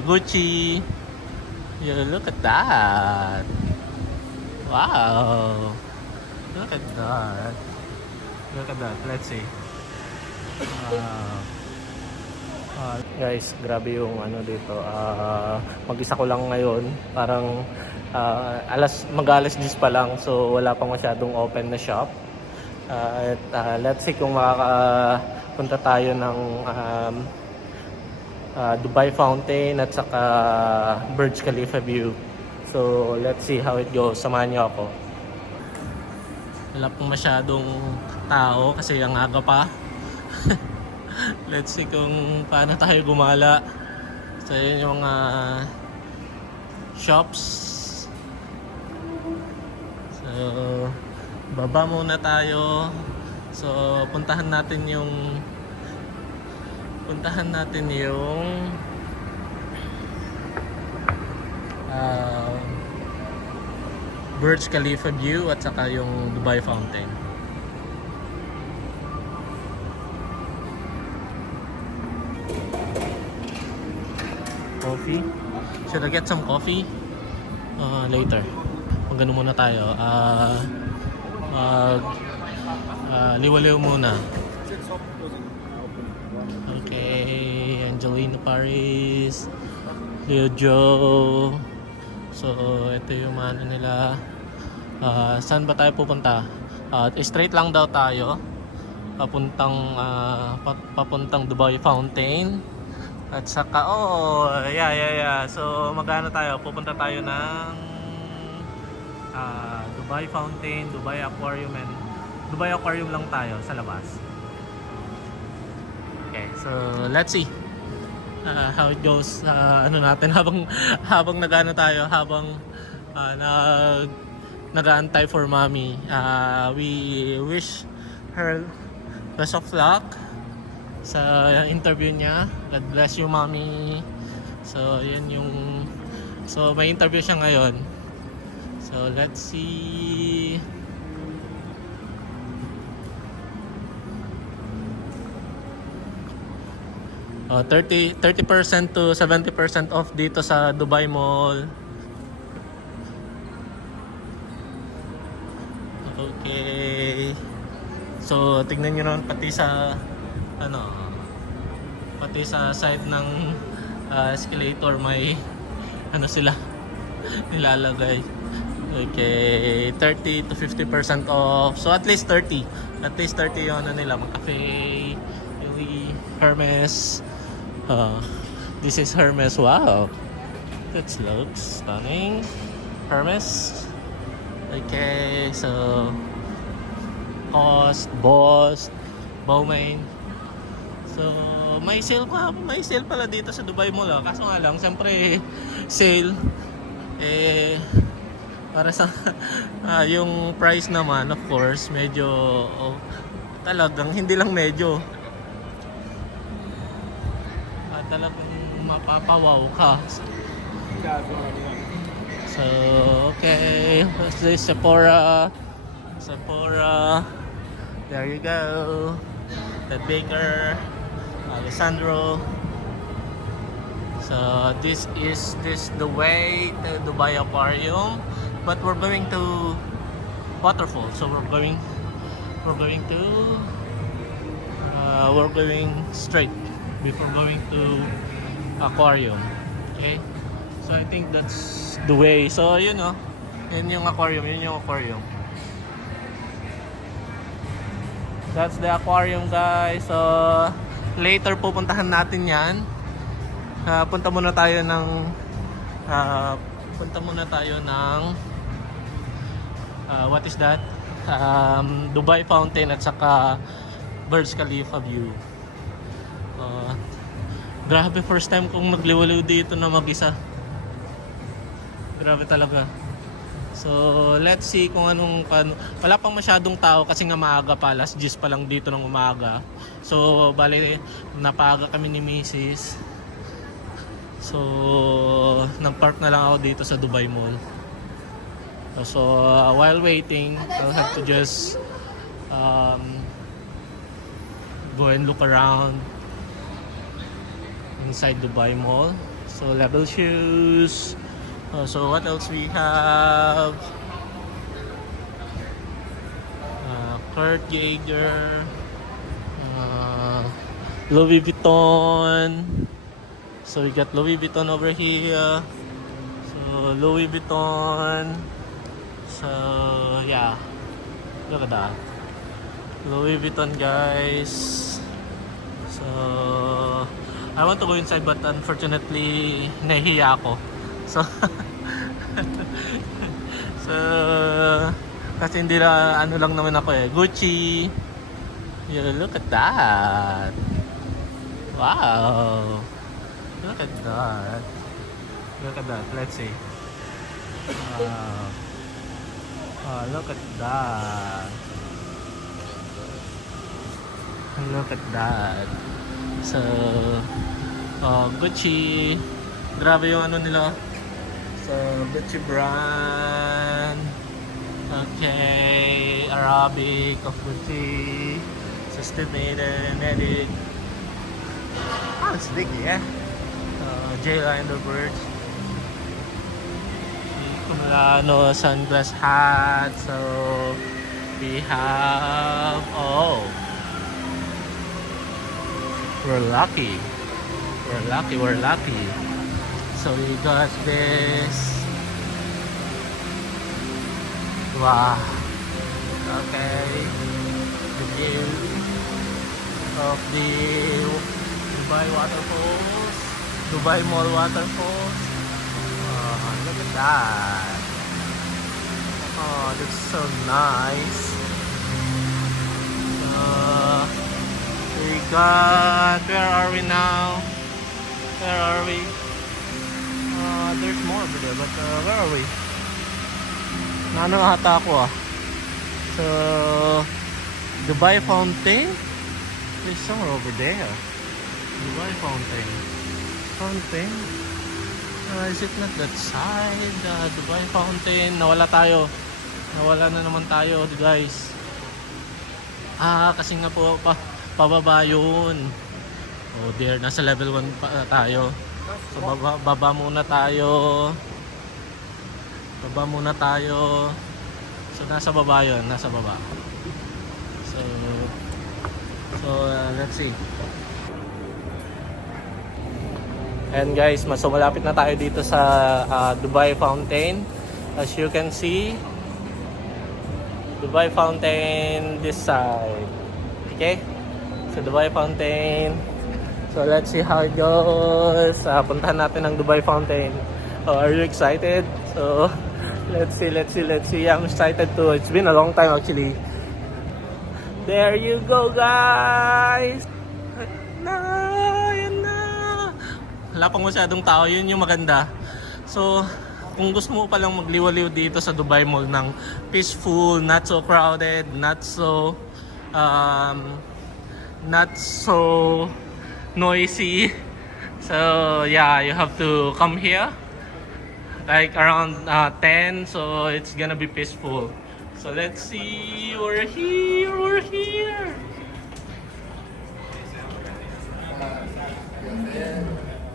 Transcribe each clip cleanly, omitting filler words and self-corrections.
Gucci. Yeah, look at that. Wow. Look at that. Look at that. Let's see. Guys, grabe yung ano dito. Mag-isa ko lang ngayon. Parang mag-alas 10 pa lang. So wala pang masyadong open na shop. Let's see kung makakapunta tayo ng Dubai Fountain at saka Burj Khalifa view. So let's see how it goes. Samahan niyo ako. Wala pong masyadong tao kasi ang aga pa. Let's see kung paano tayo gumala. So yun yung mga shops. So baba muna tayo. So puntahan natin yung Burj Khalifa view at saka yung Dubai Fountain. Coffee. Should I get some coffee? Later. Magano muna tayo. Liwaliw muna. Okay, Angelina Paris, Leo Joe. So, ito yung ano nila. Saan ba tayo pupunta? Straight lang daw tayo. Papuntang Dubai Fountain. At saka, yeah. So, magano tayo? Pupunta tayo ng Dubai Fountain, Dubai Aquarium, and Dubai Aquarium lang tayo sa labas. Okay, so let's see how it goes. Ano natin habang nagano tayo, habang nag-aantay for mommy. We wish her best of luck sa interview niya. God bless you, mommy. So yan yung, so may interview siya ngayon. So let's see. 30% to 70% off dito sa Dubai Mall. Okay. So tingnan niyo naman pati sa side ng escalator may sila nilalagay. Okay, 30 to 50% off. So at least 30 yung nila, mag-cafe, yung Hermes. This is Hermes. Wow, that looks stunning. Hermes. Okay, so Boss, Bowmain. So may sale pala dito sa Dubai Mall. Kaso nga lang, siyempre sale para sa yung price naman, of course, medyo talagang hindi lang medyo, talagang mapapawaw ka. So okay, what's this? Sephora. There you go. The Baker, Alessandro. So this is the way to Dubai Aquarium, but we're going to waterfall. So we're going straight before going to aquarium. Okay, so I think that's the way. So yun yung aquarium. That's the aquarium, guys. So later pupuntahan natin yan. Punta muna tayo ng what is that? Dubai Fountain at saka Burj Khalifa view. Grabe, first time kong magliwaliw dito na mag-isa. Grabe talaga. So let's see kung wala pang masyadong tao kasi nga maaga pa, alas 10 pa lang dito ng umaga. So bali napaga kami ni Mrs. So nag-park na lang ako dito sa Dubai Mall. So while waiting, I'll have to just go and look around inside Dubai Mall. So level shoes. So what else we have? Kurt Jaeger, Louis Vuitton. So we got Louis Vuitton over here. So Louis Vuitton. So yeah, look at that. Louis Vuitton, guys. So I want to go inside but unfortunately nahihiya ako. So so kasi hindi na ano lang naman ako eh. Gucci. Yeah, look at that. Wow. Look at that. Look at that. Let's see. Wow. Oh, look at that. Look at that. So, Gucci. Grabe yung ano nila. So, Gucci brand. Okay, Arabic of Gucci, systemated and edit. Oh, it's big, yeah. J-Line the birds. Kumulano sunglass hat. So we have we're lucky. We're lucky. So we got this. Wow. Okay. The view of the Dubai waterfalls, Dubai Mall waterfalls. Oh, look at that. Oh, that's so nice. We got, where are we now? Where are we? There's more over there, but where are we? Nano ata ako ah. So, Dubai Fountain? There's somewhere over there. Dubai Fountain. Is it not that side? Dubai Fountain. Nawala tayo. Nawala na naman tayo, guys. Kasi nga po, pababa yun. Oh dear, nasa level 1 pa tayo. So, baba muna tayo. Baba muna tayo. So nasa baba yun, nasa baba. So let's see. And guys, mas malapit na tayo dito sa Dubai Fountain. As you can see, Dubai Fountain this side. Okay? So Dubai Fountain. So let's see how it goes. Puntahan natin ang Dubai Fountain. Are you excited? So let's see. I'm excited too. It's been a long time actually. There you go, guys. Yan na. Wala pang masyadong tao. Yun yung maganda. So, kung gusto mo palang magliwaliw dito sa Dubai Mall ng peaceful, not so crowded, not so noisy. So, yeah, you have to come here. Like around 10, so it's gonna be peaceful. So let's see, we're here.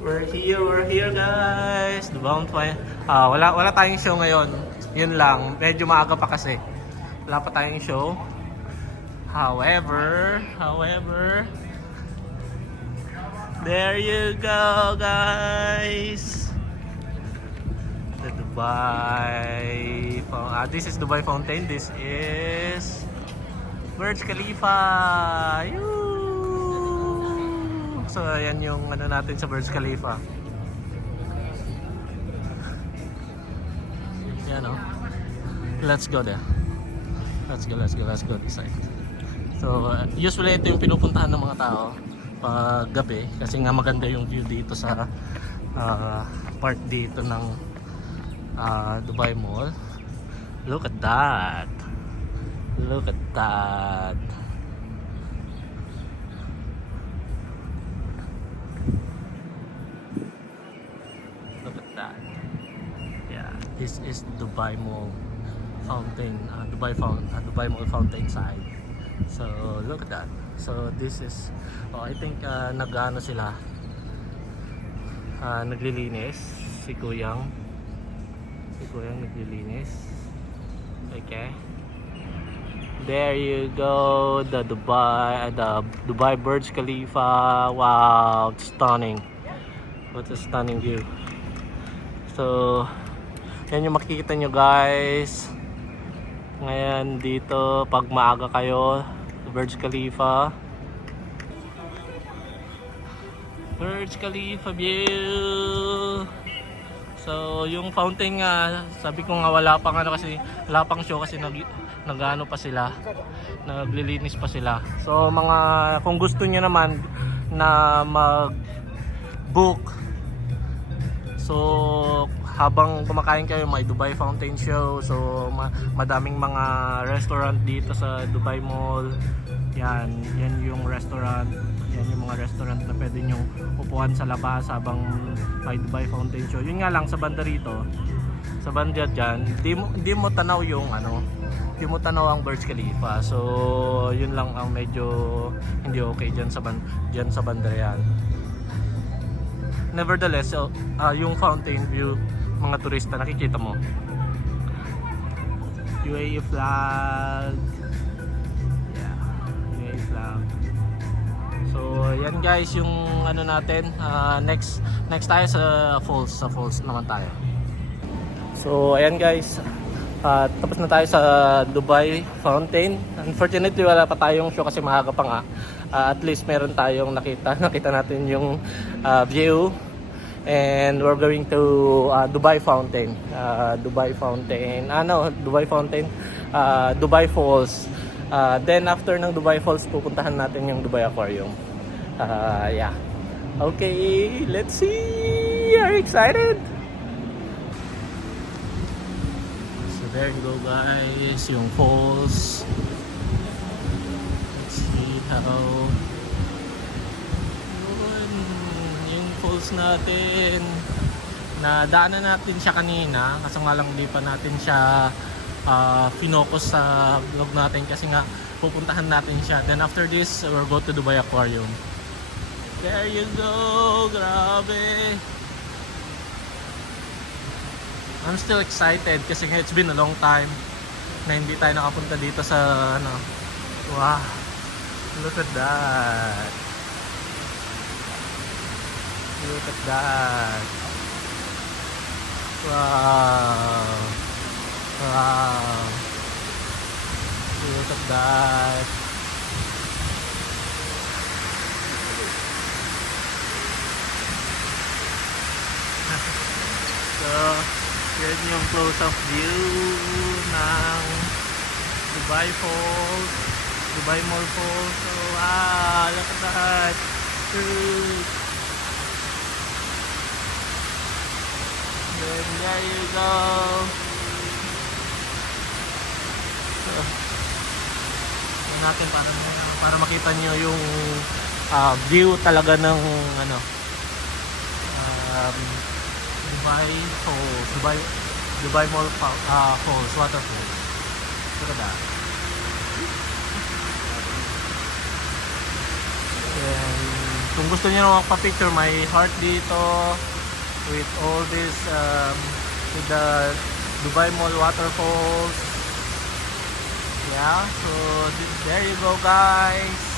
We're here, guys. The bonfire. Wala tayong show ngayon. Yun lang, medyo maaga pa kasi. Wala pa tayong show. However, there you go, guys. The Dubai this is Dubai Fountain. This is Burj Khalifa. Yoo! So ayan yung ano natin sa Burj Khalifa. Yan o. Let's go there. Let's go inside. So usually ito yung pinupuntahan ng mga tao pag gabi kasi nga maganda yung view dito sa part dito ng Dubai Mall. Look at that. Look at that. Yeah, this is Dubai Mall Fountain, Dubai Mall Fountain side. So look at that. So this is I think nag-ano sila naglilinis. Si Kuyang. Si Kuyang naglilinis. Okay. There you go, the Dubai Burj Khalifa. Wow, it's stunning. What a stunning view. So, yan yung makikita nyo guys. Ngayon dito, pag maaga kayo, Burj Khalifa. Burj Khalifa view. So, yung fountain nga, sabi ko nga wala pang wala pang show kasi nagano pa sila, naglilinis pa sila. So kung gusto niyo naman na mag-book, so habang kumakain kayo may Dubai Fountain Show. So madaming mga restaurant dito sa Dubai Mall. Yan yung restaurant. Yan yung mga restaurant na pwede nyong upuan sa labas habang may Dubai Fountain Show. Yun nga lang sa banda rito, sa banda dyan, di mo tanaw yung hindi mo tanaw ang Burj Khalifa. So yun lang ang medyo hindi okay dyan sa banda yan. Nevertheless, yung fountain view, mga turista nakikita mo. UAE flag. Yeah, UAE flag. So yan guys yung natin. Next tayo sa falls naman tayo. So ayan guys, tapos na tayo sa Dubai Fountain. Unfortunately wala pa tayong show kasi maaga pa nga. At least meron tayong nakita natin yung view. And we're going to Dubai Fountain. Dubai Falls. Then after ng Dubai Falls, pupuntahan natin yung Dubai Aquarium. Yeah. Okay, let's see. Are you excited? There you go guys, yung falls. Let's see how yung falls natin. Nadaanan natin siya kanina kasi nga lang hindi pa natin siya pinocus sa vlog natin kasi nga pupuntahan natin siya. Then after this, we'll go to Dubai Aquarium. There you go, grabe. I'm still excited kasi it's been a long time na hindi tayo nakapunta dito sa wow, look at that, look at that, wow, wow, look at that. So yan yung close-up view ng Dubai Falls, Dubai Mall Falls. So look at that. Then there you go. So, yan natin para makita niyo yung view talaga ng Dubai Falls, Dubai Mall Falls, waterfalls. Look at that. And kung gusto niyo na magpa-picture, may heart dito with all this with the Dubai Mall waterfalls. Yeah, so there you go guys.